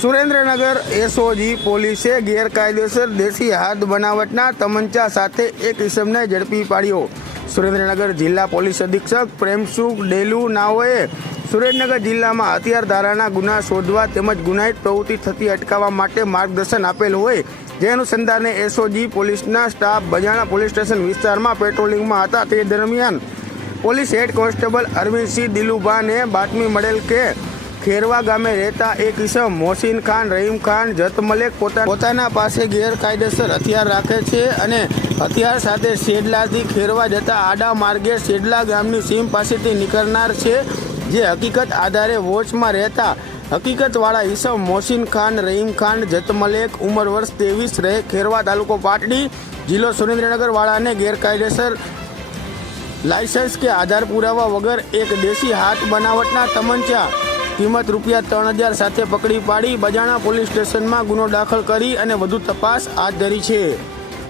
Surendranagar SOG પોલીસે ગેરકાયદેસર દેશી હાથ બનાવટના તમંચા સાથે એક ઇસમને ઝડપી પાડ્યો. સુરેન્દ્રનગર જિલ્લા પોલીસ અધિક્ષક પ્રેમસુખ ડેલુ નાઓએ સુરેન્દ્રનગર જિલ્લામાં હથિયાર ધારાના ગુના શોધવા તેમજ ગુનાહિત પ્રવૃત્તિ થતી અટકાવવા માટે માર્ગદર્શન આપેલ હોય, જે અનુસંધાને એસઓજી પોલીસના સ્ટાફ બજાણા પોલીસ સ્ટેશન વિસ્તારમાં પેટ્રોલિંગમાં હતા. તે દરમિયાન પોલીસ હેડ કોન્સ્ટેબલ અરવિંદસિંહ દિલુભાને બાતમી મળેલ કે ખેરવા ગામે રહેતા એક ઇસમ મોહસિન ખાન, રહીમ ખાન જતમલેક પોતા પોતાના પાસે ગેરકાયદેસર હથિયાર રાખે છે અને હથિયાર સાથે શેડલાથી ખેરવા જતા આડા માર્ગે શેડલા ગામની સીમ પાસેથી નીકળનાર છે, જે હકીકત આધારે વોચમાં રહેતા હકીકતવાળા ઈસમ મોહસિન ખાન, રહીમ ખાન જતમલેક ઉંમર વર્ષ ત્રેવીસ રહે ખેરવા તાલુકો પાટડી જિલ્લો સુરેન્દ્રનગરવાળાને ગેરકાયદેસર લાયસન્સ કે આધાર પુરાવા વગર એક દેશી હાથ બનાવટના તમંચા કિંમત રૂપિયા ત્રણ હજાર સાથે પકડી પાડી બજાણા પોલીસ સ્ટેશનમાં ગુનો દાખલ કરી અને વધુ તપાસ હાથ ધરી છે.